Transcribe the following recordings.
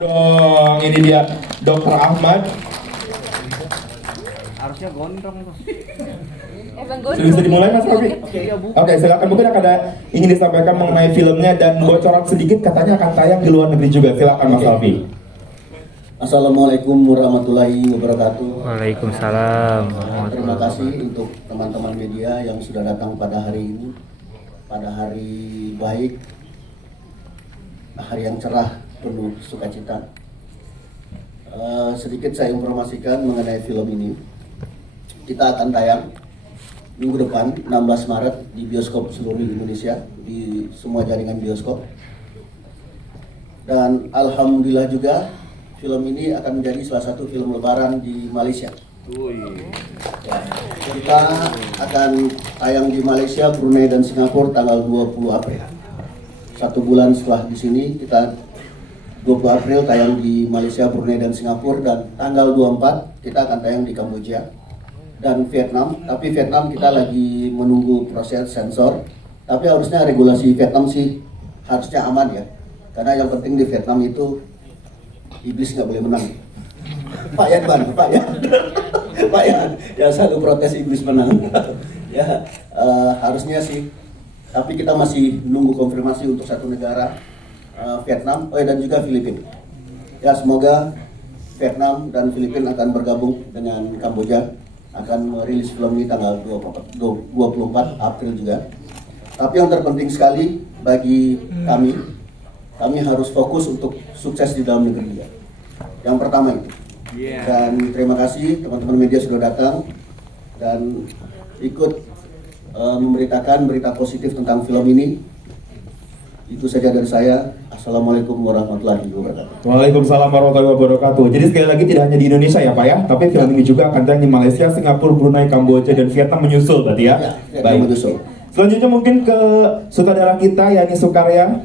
Dong, ini dia Dr. Ahmad. Harusnya gondrong tuh. Sudah dimulai Mas Rofi? Oke, silakan. Mungkin ada ingin disampaikan mengenai filmnya dan bocoran sedikit katanya akan tayang di luar negeri juga. Silakan Mas Rofi. Assalamualaikum warahmatullahi wabarakatuh. Waalaikumsalam. Terima kasih untuk teman-teman media yang sudah datang pada hari ini, pada hari baik, hari yang cerah, penuh sukacita. Sedikit saya informasikan mengenai film ini. Kita akan tayang minggu depan 16 Maret di bioskop seluruh Indonesia, di semua jaringan bioskop. Dan alhamdulillah juga film ini akan menjadi salah satu film lebaran di Malaysia. Ya, kita akan tayang di Malaysia, Brunei dan Singapura tanggal 20 April. 1 bulan setelah di sini kita 20 April tayang di Malaysia, Brunei dan Singapura, dan tanggal 24 kita akan tayang di Kamboja dan Vietnam. Tapi Vietnam kita lagi menunggu proses sensor. Tapi harusnya regulasi Vietnam sih harusnya aman ya. Karena yang penting di Vietnam itu iblis nggak boleh menang. Pak Yan, Pak Yan, yang selalu protes iblis menang. Ya, harusnya sih. Tapi kita masih nunggu konfirmasi untuk satu negara, Vietnam, dan juga Filipina. Ya, semoga Vietnam dan Filipina akan bergabung dengan Kamboja, akan merilis film ini tanggal 24 April juga. Tapi yang terpenting sekali bagi kami harus fokus untuk sukses di dalam negeri. Yang pertama itu. Dan terima kasih teman-teman media sudah datang dan ikut memberitakan berita positif tentang film ini. Itu saja dari saya. Assalamualaikum warahmatullahi wabarakatuh. Waalaikumsalam warahmatullahi wabarakatuh. Jadi sekali lagi tidak hanya di Indonesia ya Pak ya, tapi film ini juga akan tayang di Malaysia, Singapura, Brunei, Kamboja dan Vietnam menyusul tadi ya. Baik. Menyusul. Selanjutnya mungkin ke sutradara kita Yani Sukarya.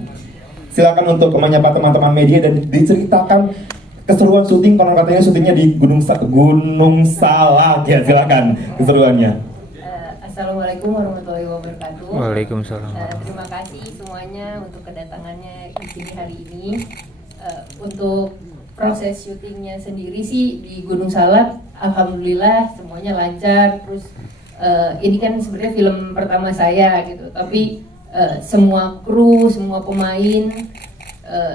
Silakan untuk menyapa teman-teman media dan diceritakan keseruan syuting. Konon katanya syutingnya di Gunung Salak ya, silakan keseruannya. Assalamualaikum warahmatullahi wabarakatuh. Waalaikumsalam. Terima kasih semuanya untuk kedatangannya di sini hari ini. Untuk proses syutingnya sendiri sih di Gunung Salak, alhamdulillah semuanya lancar. Terus ini kan sebenarnya film pertama saya gitu, tapi semua kru, semua pemain,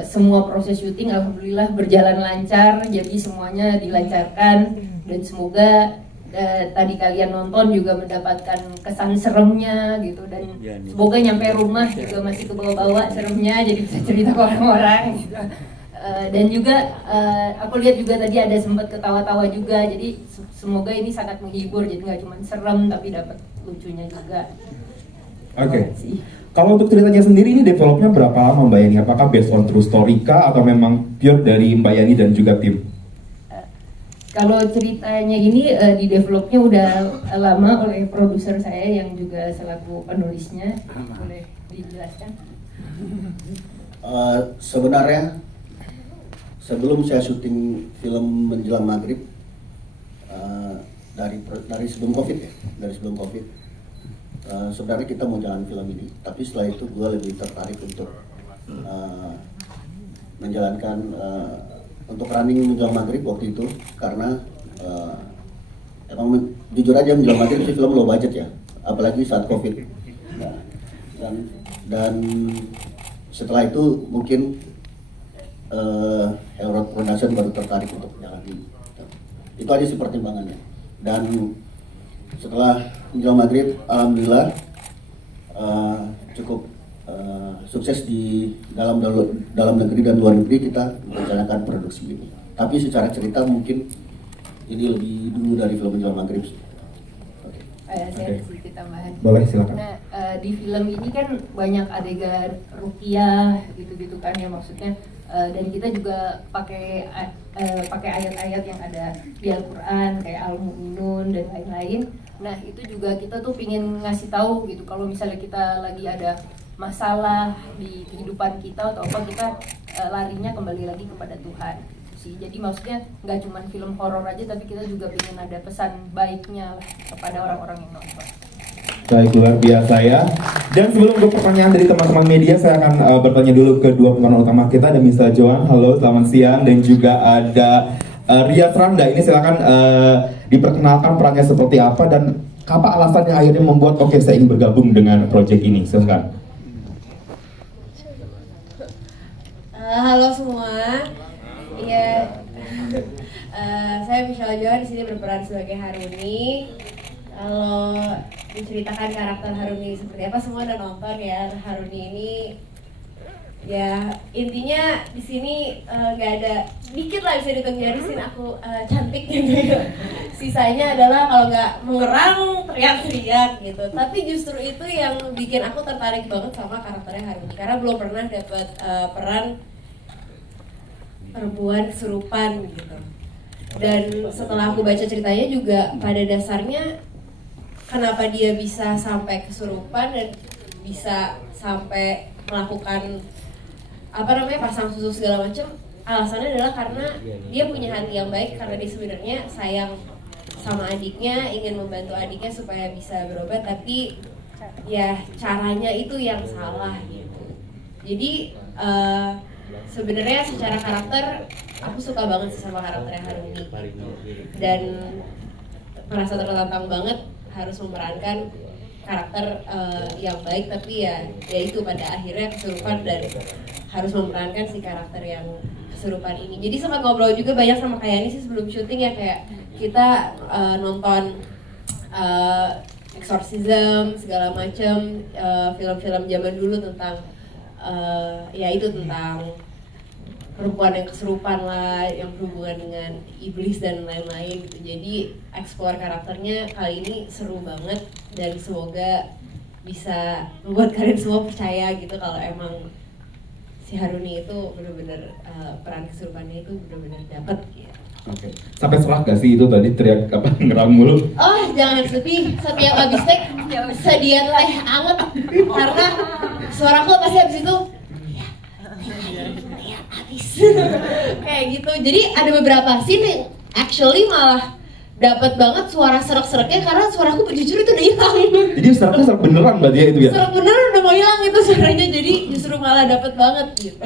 semua proses syuting alhamdulillah berjalan lancar. Jadi semuanya dilancarkan dan semoga tadi kalian nonton juga mendapatkan kesan seremnya gitu, dan semoga nyampe rumah juga masih kebawa-bawa seremnya, jadi bisa cerita ke orang-orang gitu. Dan juga aku lihat juga tadi ada sempat ketawa-tawa juga, jadi semoga ini sangat menghibur, jadi nggak cuma serem tapi dapat lucunya juga. Oke. Kalau untuk ceritanya sendiri ini developnya berapa lama Mbak Yani? Apakah based on true story kah atau memang pure dari Mbak Yani dan juga tim? Kalau ceritanya ini di developnya udah lama oleh produser saya yang juga selaku penulisnya. Boleh dijelaskan? Sebenarnya sebelum saya syuting film Menjelang Maghrib, dari sebelum COVID ya, sebenarnya kita mau jalan film ini, tapi setelah itu gue lebih tertarik untuk menjalankan untuk running Menjelang Maghrib waktu itu, karena emang jujur aja Menjelang Maghrib sih film low budget ya, apalagi saat COVID. Nah, dan setelah itu mungkin Herod Production baru tertarik untuk jalan ini. Itu aja sih pertimbangannya. Dan setelah Menjelang Maghrib, alhamdulillah cukup sukses di dalam negeri dan luar negeri kita menjalankan produksi ini. Tapi secara cerita mungkin ini lebih dulu dari film Menjelang Maghrib. Saya sedikit tambahan. Boleh, silakan. Nah, di film ini kan banyak adegan ruqyah gitu-gitu kan ya, maksudnya. Dan kita juga pakai ayat-ayat yang ada di Al-Quran kayak Al-Mu'minun dan lain-lain. Nah itu juga kita tuh pingin ngasih tahu gitu, kalau misalnya kita lagi ada masalah di kehidupan kita atau apa, kita larinya kembali lagi kepada Tuhan sih. Jadi maksudnya nggak cuma film horor aja, tapi kita juga pingin ada pesan baiknya lah kepada orang-orang yang nonton. Baik, luar biasa ya. Dan sebelum ke pertanyaan dari teman-teman media, saya akan bertanya dulu ke dua pemeran utama kita. Ada Mr. Johan, halo, selamat siang. Dan juga ada Rias Randa. Ini silakan diperkenalkan perannya seperti apa dan apa alasannya akhirnya membuat oke saya ingin bergabung dengan proyek ini. Silakan. Halo semua. Iya. Saya Michelle Johan, di sini berperan sebagai Haruni. Kalau diceritakan karakter Haruni seperti apa, semua udah nonton ya. Haruni ini ya intinya di sini nggak ada, dikit lah bisa dihitung jari sih aku cantik gitu. Sisanya adalah kalau nggak mengerang teriak-teriak gitu. Tapi justru itu yang bikin aku tertarik banget sama karakternya Haruni, karena belum pernah dapat peran perempuan kesurupan gitu. Dan setelah aku baca ceritanya juga pada dasarnya kenapa dia bisa sampai kesurupan dan bisa sampai melakukan pasang susu segala macam, alasannya adalah karena dia punya hati yang baik, karena dia sebenarnya sayang sama adiknya, ingin membantu adiknya supaya bisa berobat, tapi ya caranya itu yang salah gitu. Jadi sebenarnya secara karakter aku suka banget sih sama karakternya Haruni dan merasa tertantang banget harus memerankan karakter yang baik, tapi ya itu pada akhirnya kesurupan dan harus memerankan si karakter yang kesurupan ini. Jadi sempat ngobrol juga banyak sama Kayani sih sebelum syuting ya, kayak kita nonton exorcism segala macam, film-film zaman dulu tentang ya itu tentang perempuan yang kesurupan lah, yang berhubungan dengan iblis dan lain-lain gitu. Jadi explore karakternya kali ini seru banget dan semoga bisa membuat kalian semua percaya gitu kalau emang si Haruni itu benar-benar peran kesurupannya itu benar-benar dapat gitu. Oke. Sampai serak gak sih itu tadi teriak ngerang mulu? Oh jangan sedih, setiap habis take sedian teh anget karena suaraku pasti habis itu kayak gitu. Jadi ada beberapa scene yang actually malah dapat banget suara serak-seraknya karena suaraku jujur itu udah hilang. Jadi seraknya serak beneran berarti ya itu ya? Serak beneran udah mau hilang itu suaranya, jadi justru malah dapat banget gitu.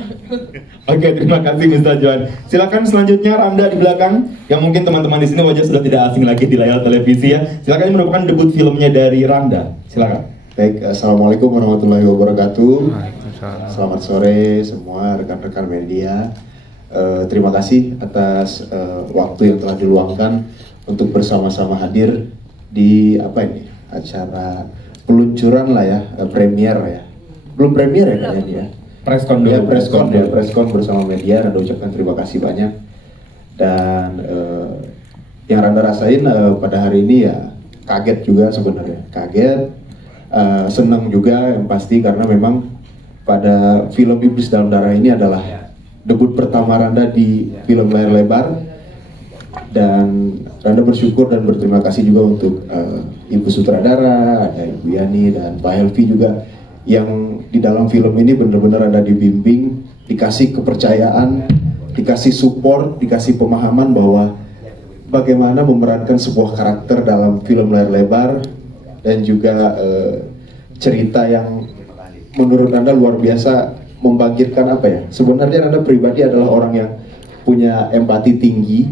Oke, terima kasih Mr. Johan. Silakan selanjutnya Randa di belakang, yang mungkin teman-teman di sini wajah sudah tidak asing lagi di layar televisi ya. Silakan, ini merupakan debut filmnya dari Randa. Silakan. Baik, assalamualaikum warahmatullahi wabarakatuh. Waalaikumsalam. Selamat sore semua rekan-rekan media. Terima kasih atas waktu yang telah diluangkan untuk bersama-sama hadir di acara peluncuran lah ya, premier ya. Belum premier ya kalian ya? Preskon dulu. Ya, preskon bersama media. Randa ucapkan terima kasih banyak. Dan yang Randa rasain pada hari ini ya kaget juga sebenarnya, kaget. Senang juga yang pasti karena memang pada film Iblis Dalam Darah ini adalah debut pertama Randa di film layar lebar, dan Randa bersyukur dan berterima kasih juga untuk Ibu Sutradara, ada Ibu Yani dan Pak Helvi juga yang di dalam film ini benar-benar Randa dibimbing, dikasih kepercayaan, dikasih support, dikasih pemahaman bahwa bagaimana memerankan sebuah karakter dalam film layar lebar. Dan juga cerita yang menurut Randa luar biasa membangkitkan sebenarnya Randa pribadi adalah orang yang punya empati tinggi,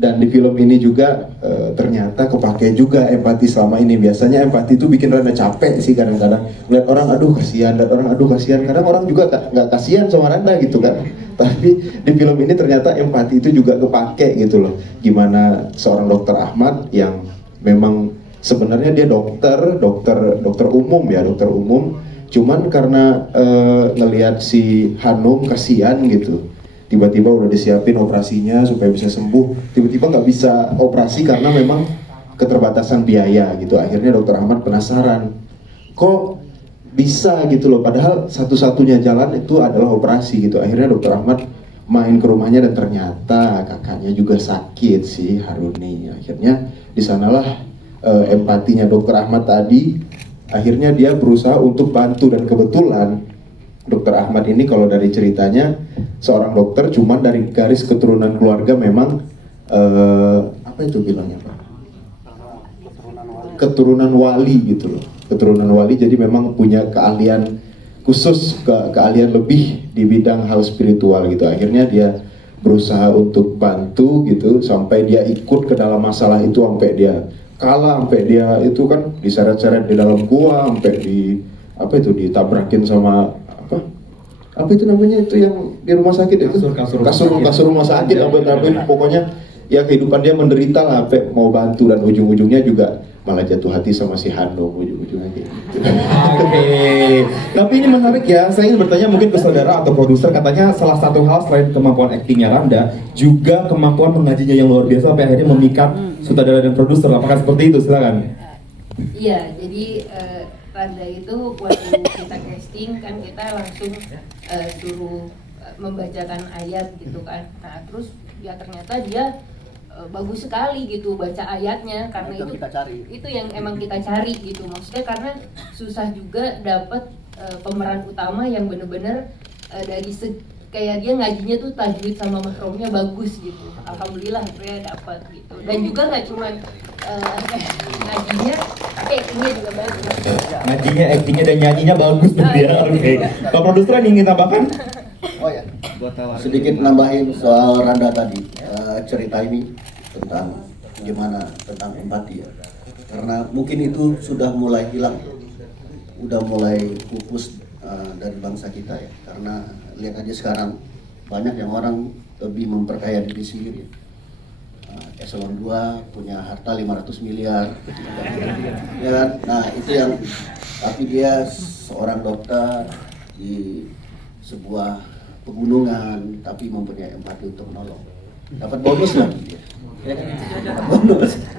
dan di film ini juga ternyata kepake juga empati selama ini. Biasanya empati itu bikin Randa capek sih kadang-kadang, lihat orang aduh kasihan, kadang orang juga nggak kasihan sama Randa gitu kan. Tapi di film ini ternyata empati itu juga kepake gitu loh, gimana seorang dokter Ahmad yang memang sebenarnya dia dokter umum, cuman karena ngelihat si Hanum kasihan gitu, tiba-tiba udah disiapin operasinya supaya bisa sembuh, tiba-tiba nggak bisa operasi karena memang keterbatasan biaya gitu. Akhirnya dokter Ahmad penasaran, kok bisa gitu loh, padahal satu-satunya jalan itu adalah operasi gitu. Akhirnya dokter Ahmad main ke rumahnya dan ternyata kakaknya juga sakit si Haruni. Akhirnya disanalah empatinya dokter Ahmad tadi, akhirnya dia berusaha untuk bantu. Dan kebetulan dokter Ahmad ini kalau dari ceritanya seorang dokter, cuman dari garis keturunan keluarga memang apa itu bilangnya Pak? keturunan wali gitu loh, keturunan wali, jadi memang punya keahlian khusus, keahlian lebih di bidang hal spiritual gitu. Akhirnya dia berusaha untuk bantu gitu, sampai dia ikut ke dalam masalah itu, sampai dia kalah, sampai dia itu kan diseret-seret di dalam gua, sampai di apa itu, ditabrakin sama apa itu namanya itu yang di rumah sakit itu, kasur rumah sakit, sampai pokoknya ya kehidupan dia menderita lah, sampai mau bantu, dan ujung-ujungnya juga malah jatuh hati sama si Hanung ujung-ujungnya gitu. Oke, tapi ini menarik ya. Saya ingin bertanya mungkin ke saudara atau produser, katanya salah satu hal selain kemampuan aktingnya Randa, juga kemampuan mengajinya yang luar biasa sampai akhirnya memikat sutradara dan produser. Apakah seperti itu? Silakan. Iya, jadi Randa itu waktu kita casting kan kita langsung suruh membacakan ayat gitu kan. Nah terus ya ternyata dia bagus sekali gitu baca ayatnya, karena itu kita cari. Itu yang emang kita cari gitu, maksudnya karena susah juga dapat pemeran utama yang bener-bener dari kayak dia ngajinya tuh tajwid sama makromnya bagus gitu. Alhamdulillah akhirnya dapat gitu. Dan juga nggak cuma ngajinya, tapi aktingnya juga bagus. Ngajinya, aktingnya, dan nyanyinya bagus tuh dia. Oke. Pak produser ingin tambahkan? Oh ya, sedikit nambahin soal Randa tadi, cerita ini tentang gimana, tentang empati ya. Karena mungkin itu sudah mulai hilang, udah mulai pupus dari bangsa kita ya. Karena lihat aja sekarang banyak yang orang lebih memperkaya diri sendiri. Eselon 2 punya harta 500 miliar, ya kan? Nah itu yang, tapi dia seorang dokter di sebuah pegunungan, tapi mempunyai empati untuk menolong. Dapat bonus lagi dia. Ya kan?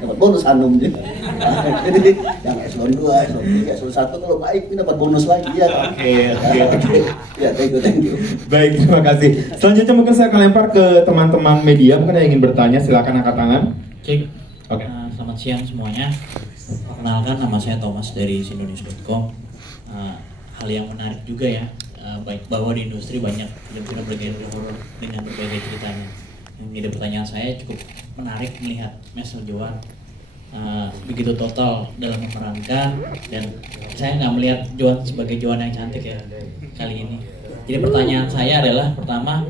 Dapat bonus Hanum dia. Jadi yang eselon 2, eselon 3, eselon 1 kalau baik ini dapat bonus lagi ya kan. Oke. Ya, thank you. Baik, terima kasih. Selanjutnya mungkin saya akan lempar ke teman-teman media, mungkin yang ingin bertanya silakan angkat tangan. Cik. Oke. Selamat siang semuanya. Perkenalkan, nama saya Thomas dari sindonews.com. Hal yang menarik juga ya, baik bahwa di industri banyak film-film bergenre horor dengan berbagai ceritanya. Yang jadi pertanyaan saya cukup menarik melihat Mesel Joan begitu total dalam memerankan, dan saya nggak melihat Joan sebagai Joan yang cantik ya kali ini. Jadi pertanyaan saya adalah, pertama,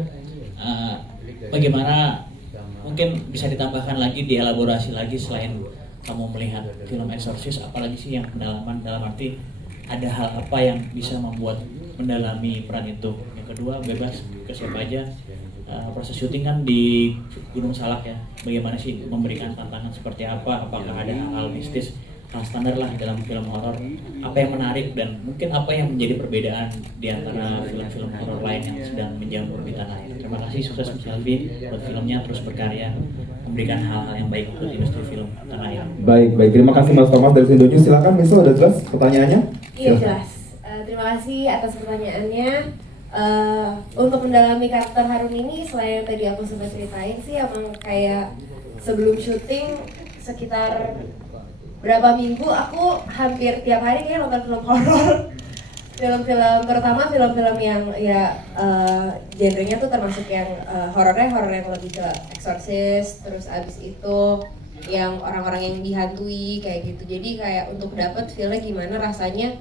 bagaimana mungkin bisa ditambahkan lagi, dielaborasi lagi selain kamu melihat film Exorcist, apalagi sih yang pendalaman, dalam arti ada hal apa yang bisa membuat mendalami peran itu. Yang kedua, bebas ke siapa aja, proses syuting kan di Gunung Salak ya, bagaimana sih memberikan tantangan seperti apa, apakah ada hal-hal mistis, hal standar lah dalam film horor, apa yang menarik, dan mungkin apa yang menjadi perbedaan di antara film-film horor lain yang sedang menjamur di tanah air. Terima kasih, sukses Mas Helvi buat filmnya, terus berkarya memberikan hal-hal yang baik untuk industri film tanah air. Baik, terima kasih Mas Thomas dari Sindonews. Silakan Miso, udah jelas pertanyaannya? Iya jelas. Terima kasih atas pertanyaannya. Untuk mendalami karakter Harun ini, selain yang tadi aku sempat ceritain sih, emang kayak sebelum syuting sekitar berapa minggu aku hampir tiap hari kayak nonton film horor. Film-film, terutama film-film yang ya genrenya tuh termasuk yang horor yang lebih ke Exorcist, terus abis itu yang orang-orang yang dihantui kayak gitu. Jadi kayak untuk dapet feelnya gimana rasanya,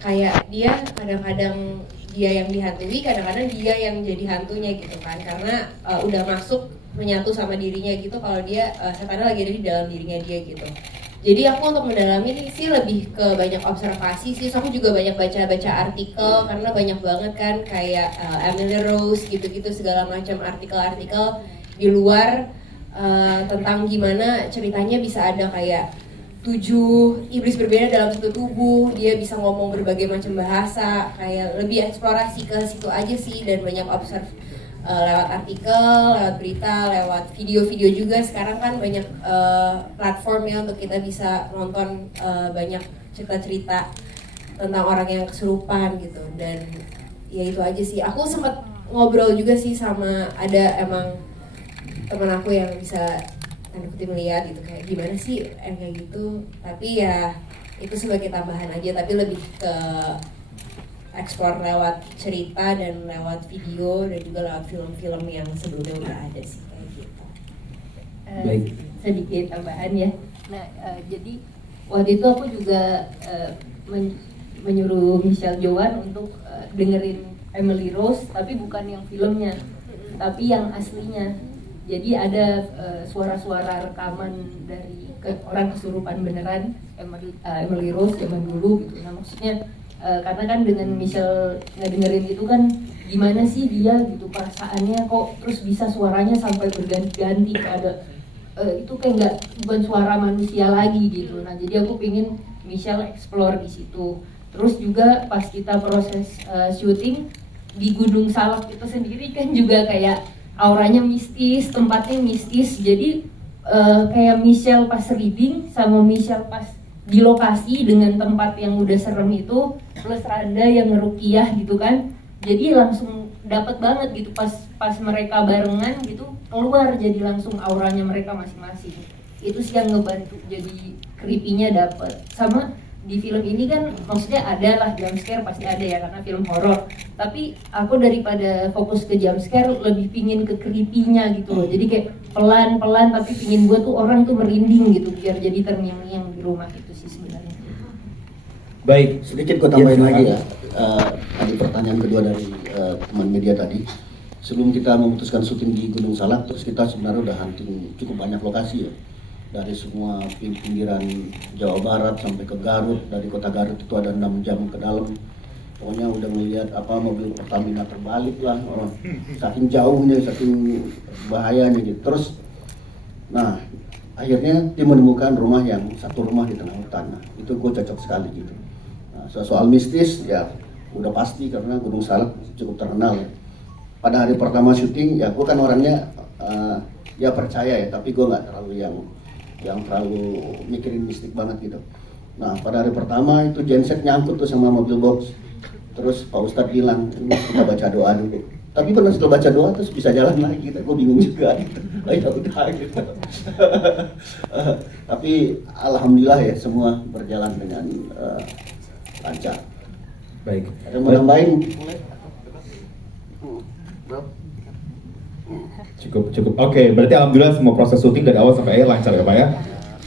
kayak dia kadang-kadang dia yang dihantui, kadang-kadang dia yang jadi hantunya gitu kan, karena udah masuk menyatu sama dirinya gitu, kalau dia setannya lagi ada di dalam dirinya dia gitu. Jadi aku untuk mendalami ini sih lebih ke banyak observasi sih. So, aku juga banyak baca-baca artikel, karena banyak banget kan kayak Emily Rose gitu-gitu, segala macam artikel-artikel di luar tentang gimana ceritanya bisa ada kayak 7 iblis berbeda dalam satu tubuh, dia bisa ngomong berbagai macam bahasa, kayak lebih eksplorasi ke situ aja sih, dan banyak observe lewat artikel, lewat berita, lewat video-video juga. Sekarang kan banyak platformnya untuk kita bisa nonton banyak cerita-cerita tentang orang yang kesurupan gitu. Dan ya itu aja sih, aku sempat ngobrol juga sih sama ada emang teman aku yang bisa tanda kutip melihat gitu, kayak gimana sih kayak gitu. Tapi ya itu sebagai tambahan aja, tapi lebih ke explore lewat cerita dan lewat video dan juga lewat film-film yang sebelumnya udah ada sih kayak gitu. Baik. Sedikit tambahan ya. Nah jadi waktu itu aku juga menyuruh Michelle Joan untuk dengerin Emily Rose, tapi bukan yang filmnya, tapi yang aslinya. Jadi ada suara-suara rekaman dari orang kesurupan beneran Emily Rose zaman dulu gitu. Nah maksudnya karena kan dengan Michelle ngedengerin itu kan gimana sih dia gitu perasaannya kok terus bisa suaranya sampai berganti-ganti, ada itu kayak bukan suara manusia lagi gitu. Nah jadi aku pingin Michelle explore di situ. Terus juga pas kita proses syuting di Gunung Salak itu sendiri kan juga kayak auranya mistis, tempatnya mistis. Jadi kayak Michelle pas reading sama Michelle pas di lokasi dengan tempat yang udah serem itu plus Randa yang ngerukiah gitu kan. Jadi langsung dapat banget gitu pas mereka barengan gitu keluar, jadi langsung auranya mereka masing-masing. Itu sih yang ngebantu jadi creepy-nya dapet. Sama di film ini kan maksudnya ada lah jump scare, pasti ada ya karena film horor. Tapi aku daripada fokus ke jump scare lebih pingin ke creepy-nya gitu loh. Jadi kayak pelan-pelan tapi pingin gue tuh orang tuh merinding gitu biar jadi terngiang-ngiang di rumah, itu sih sebenarnya. Baik, Sedikit gue tambahin lagi ya. Tadi pertanyaan kedua dari teman media tadi. Sebelum kita memutuskan syuting di Gunung Salak, terus kita sebenarnya udah hunting cukup banyak lokasi ya. Dari semua pinggiran Jawa Barat sampai ke Garut, dari kota Garut itu ada 6 jam ke dalam. Pokoknya udah ngelihat mobil Pertamina terbalik lah, saking jauhnya, saking bahayanya gitu. Terus, nah akhirnya dia menemukan rumah yang satu rumah di tengah hutan. Nah, itu gue cocok sekali gitu. Nah, soal mistis ya udah pasti karena Gunung Salak cukup terkenal ya. Pada hari pertama syuting ya gue kan orangnya ya percaya ya, tapi gue nggak terlalu yang terlalu mikirin mistik banget gitu. Nah pada hari pertama itu genset nyangkut tuh sama mobil box. Terus Pak Ustadz bilang, ini kita baca doa dulu. Tapi pernah setelah baca doa terus bisa jalan lagi gitu. Gue bingung juga gitu. Ya udah gitu. Tapi alhamdulillah ya semua berjalan dengan lancar. baik. Ada mau nambahin? Cukup. Oke, berarti alhamdulillah semua proses syuting dari awal sampai akhir lancar ya Pak ya.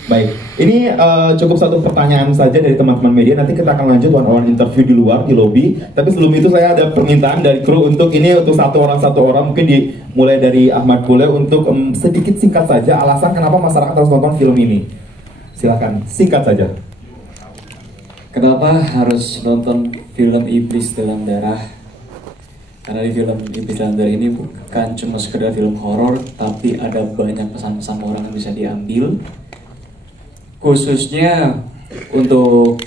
Baik, ini cukup satu pertanyaan saja dari teman-teman media. Nanti kita akan lanjut one-on-one interview di luar, di lobby. Tapi sebelum itu saya ada permintaan dari kru untuk satu orang. Mungkin dimulai dari Ahmad Kule untuk sedikit singkat saja alasan kenapa masyarakat harus nonton film ini. Silakan, singkat saja. Kenapa harus nonton film Iblis Dalam Darah? Karena di film Iblis Dalam Darah ini bukan cuma sekedar film horor, tapi ada banyak pesan-pesan moral yang bisa diambil. Khususnya untuk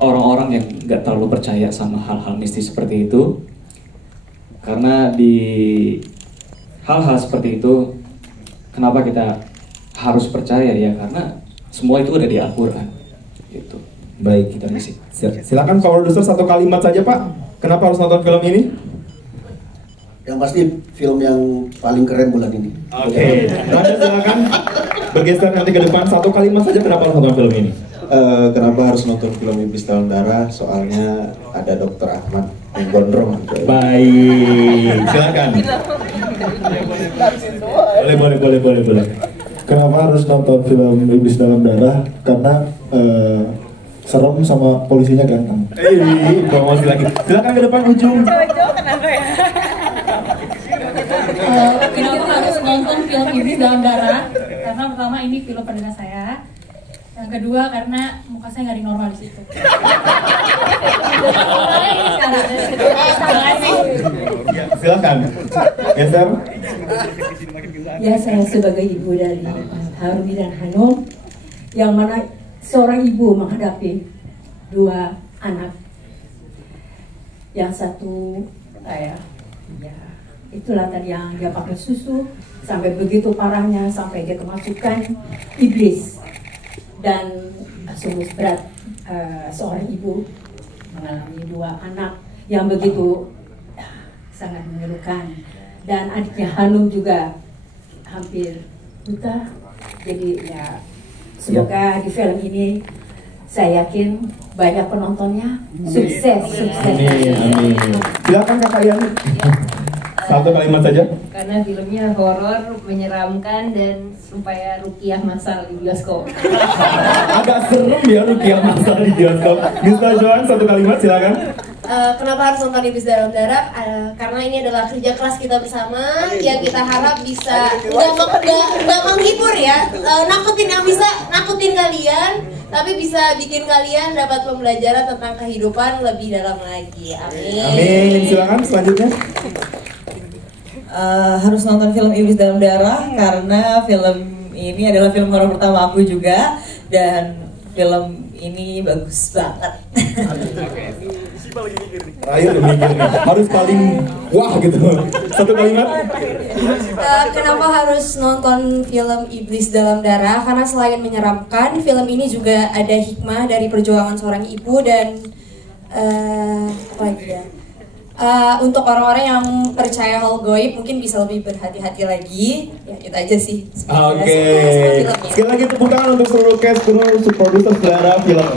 orang-orang yang nggak terlalu percaya sama hal-hal mistis seperti itu. Karena di hal-hal seperti itu, kenapa kita harus percaya ya? Karena semua itu udah di Al-Quran. Gitu. Baik, kita misi. Silakan Pak Produser satu kalimat saja Pak. Kenapa harus nonton film ini? Yang pasti film yang paling keren bulan ini. Oke, Anda silakan bergeser nanti ke depan. Satu kalimat saja kenapa harus nonton film ini? Kenapa harus nonton film Iblis Dalam Darah? Soalnya ada Dr. Ahmad yang gondrong. Baik, silakan. Boleh. Kenapa harus nonton film Iblis Dalam Darah? Karena serem sama polisinya ganteng. Promosi lagi. Silakan ke depan ujung. Kenapa harus nonton film Iblis Dalam Darah? Karena pertama ini film perdana saya. Yang kedua karena muka saya nggak di normal di situ. Silakan. Geser. Ya, saya sebagai ibu dari Harumi dan Hanum, yang mana seorang ibu menghadapi dua anak. Yang satu itulah tadi yang dia pakai susu sampai begitu parahnya sampai dia kemasukan iblis, dan sungguh berat seorang ibu mengalami dua anak yang begitu sangat memilukan, dan adiknya Hanum juga hampir buta. Jadi ya semoga di film ini saya yakin banyak penontonnya, sukses. Amin. Silakan Kakak Yani. Satu kalimat saja. Karena filmnya horor, menyeramkan, dan supaya rukiah masal di bioskop. Agak serem ya rukiah masal di bioskop. Gisla Joan, satu kalimat silakan. Kenapa harus nonton Iblis Dalam Darah? Karena ini adalah kerja keras kita bersama yang kita harap bisa nggak menghibur ya, yang bisa nakutin kalian, tapi bisa bikin kalian dapat pembelajaran tentang kehidupan lebih dalam lagi. Amin. Amin. Silakan selanjutnya. Harus nonton film Iblis Dalam Darah karena film ini adalah film horor pertama aku juga, dan film ini bagus banget. Terakhir mikir nih, harus paling wah gitu. Satu kalimat. Kenapa harus nonton film Iblis Dalam Darah? Karena selain menyeramkan, film ini juga ada hikmah dari perjuangan seorang ibu dan apa lagi ya? Untuk orang-orang yang percaya hal goib mungkin bisa lebih berhati-hati lagi. Ya itu aja sih. Oke. Sekali lagi tepuk tangan untuk seluruh cast, kru, produser, saudara film.